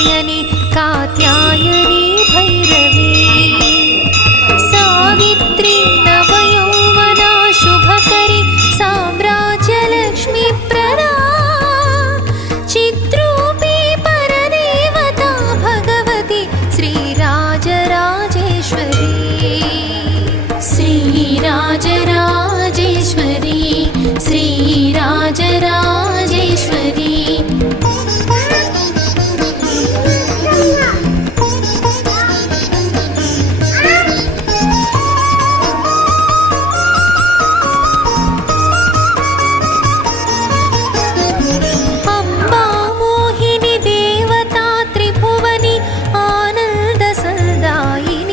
शयनि Katyayani Bhairavi Savitri नवयौवना शुभकरी साम्राज्यलक्ष्मीप्रदा चिद्रूपी परदेवता Bhagwati Sri Rajarajeshwari